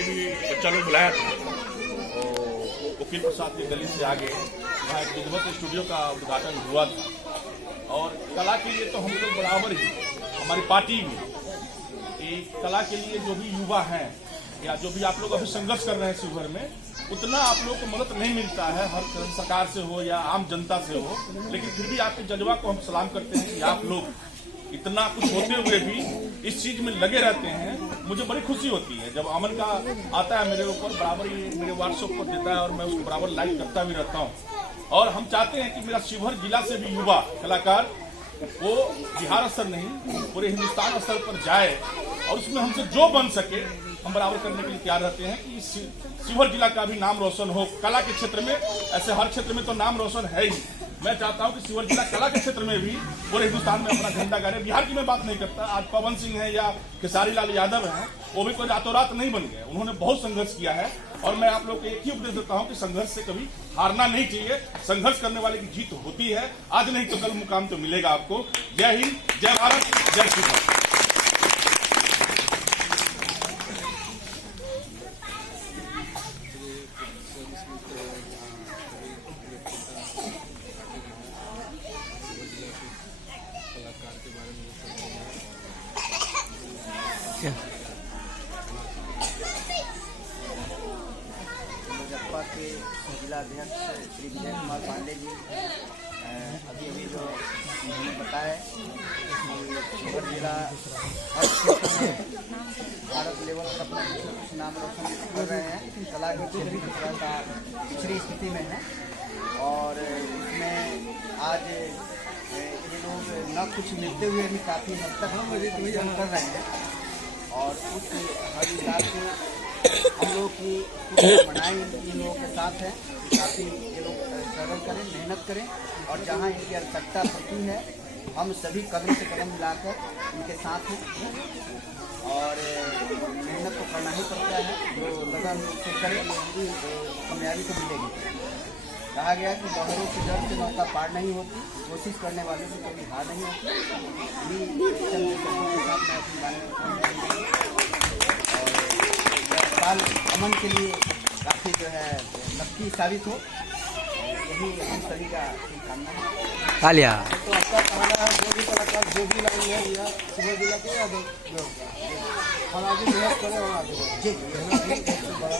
मैंने भी बच्चा लोग बुलाया था और वकील प्रसाद के गली से आगे वहाँ एक विधिवत स्टूडियो का उद्घाटन हुआ था। और कला के लिए तो हम लोग बराबर ही, हमारी पार्टी में कि कला के लिए जो भी युवा हैं या जो भी आप लोग अभी संघर्ष कर रहे हैं शिवहर में, उतना आप लोग को मदद नहीं मिलता है, हर सरकार से हो या आम जनता से हो, लेकिन फिर भी आपके जज्बा को हम सलाम करते हैं कि आप लोग इतना कुछ होते हुए भी इस चीज में लगे रहते हैं। मुझे बड़ी खुशी होती है जब अमन का आता है मेरे ऊपर, बराबर ये मेरे व्हाट्सएप पर देता है और मैं उसको बराबर लाइक करता भी रहता हूँ। और हम चाहते हैं कि मेरा शिवहर जिला से भी युवा कलाकार वो बिहार स्तर नहीं पूरे हिंदुस्तान स्तर पर जाए और उसमें हमसे जो बन सके हम बराबर करने के लिए तैयार रहते हैं कि शिवहर जिला का भी नाम रोशन हो कला के क्षेत्र में। ऐसे हर क्षेत्र में तो नाम रोशन है ही, मैं चाहता हूं कि शिवहर जिला कला के क्षेत्र में भी पूरे हिंदुस्तान में अपना झंडा गाड़े। बिहार की मैं बात नहीं करता, आज पवन सिंह है या खेसारी लाल यादव है, वो भी कोई रातों रात नहीं बन गए, उन्होंने बहुत संघर्ष किया है। और मैं आप लोग को एक ही उपदेश देता हूं कि संघर्ष से कभी हारना नहीं चाहिए, संघर्ष करने वाले की जीत होती है, आज नहीं तो कल मुकाम तो मिलेगा आपको। जय हिंद, जय भारत, जय शिवहर। भाजपा के जिला अध्यक्ष श्री विजय कुमार पांडे जी अभी जो उन्होंने बताया कि शिवहर जिला हर क्षेत्र में भारत लेवल पर अपना कुछ नाम रोशन कर रहे हैं। कला के क्षेत्र भी थोड़ा सा पिछड़ी स्थिति में है और इसमें आज ये लोग न कुछ मिलते हुए भी काफ़ी हद तक हम कर रहे हैं और उस हर हिसाब से हम लोग की कुछ बनाई इन लोगों के साथ है। काफ़ी ये लोग स्ट्रगल करें, मेहनत करें और जहाँ इनकी आवश्यकता पड़ती है हम सभी कदम से कदम मिलाकर इनके साथ हैं और मेहनत तो करना ही पड़ता है। जो लगन से करें तो कामयाबी तो मिलेगी। कहा गया कि बहरों की जड़ से नौका पार नहीं होती, कोशिश करने वालों की कभी हार नहीं होती। के साथ मैं अपने बारे में साल अमन के लिए काफ़ी जो है नक्की साबित हो, यही हम सभी का कामना है। तालिया तो आपका कहना है जो भी कलाकार जो भी लाइन है या शिवहर जिला के या हम आगे मेहनत करें और आगे जी बड़ा